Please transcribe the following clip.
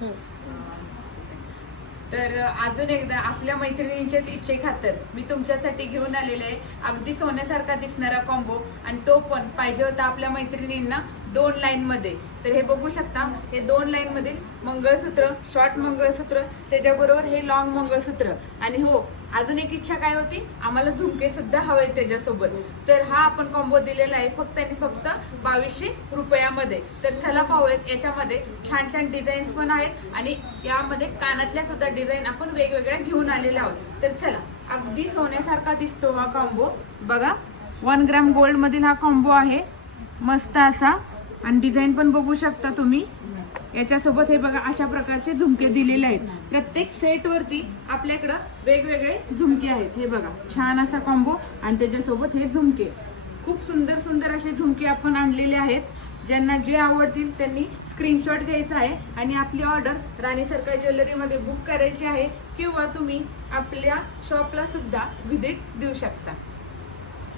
थोडं. तर अजून एकदा आपल्या मैत्रिणींच्याच इच्छेखातर मी तुमच्यासाठी घेऊन आलेले आहे अगदी सोन्यासारखा दिसणारा कॉम्बो, आणि तो पण पाहिजे होता आपल्या मैत्रिणींना 2 लाईन मध्ये. तर हे बघू शकता, हे 2 लाईन मध्ये मंगळसूत्र, शॉर्ट मंगळसूत्र, त्याच्याबरोबर हे लॉंग मंगळसूत्र, आणि हो अजून एक इच्छा काय होती, आम्हाला झुमके सुद्धा हवे त्याच्यासोबत. तर हा आपण कॉम्बो दिलेला आहे फक्त आणि फक्त 2200 रुपयामध्ये. तर चला पाहूयात, याच्यामध्ये छान छान डिझाईन्स पण आहेत आणि यामध्ये कानातल्या सुद्धा डिझाईन आपण वेगवेगळ्या घेऊन आलेल्या आहोत. तर चला, अगदी सोन्यासारखा दिसतो हा कॉम्बो. बघा, 1 ग्रॅम गोल्ड मधील हा कॉम्बो आहे, मस्त असा, आणि डिझाईन पण बघू शकता तुम्ही. याच्यासोबत हे बघा अशा प्रकारचे झुमके दिलेले आहेत. प्रत्येक सेट वरती आपल्याकडं वेगवेगळे झुमके आहेत. हे बघा, छान असा कॉम्बो, आणि त्याच्यासोबत हे झुमके. खूप सुंदर सुंदर असे झुमके आपण आणलेले आहेत. ज्यांना जे आवडतील त्यांनी स्क्रीनशॉट घ्यायचा आहे आणि आपली ऑर्डर राणी सरकार ज्वेलरीमध्ये बुक करायची आहे, किंवा तुम्ही आपल्या शॉपला सुद्धा व्हिजिट देऊ शकता.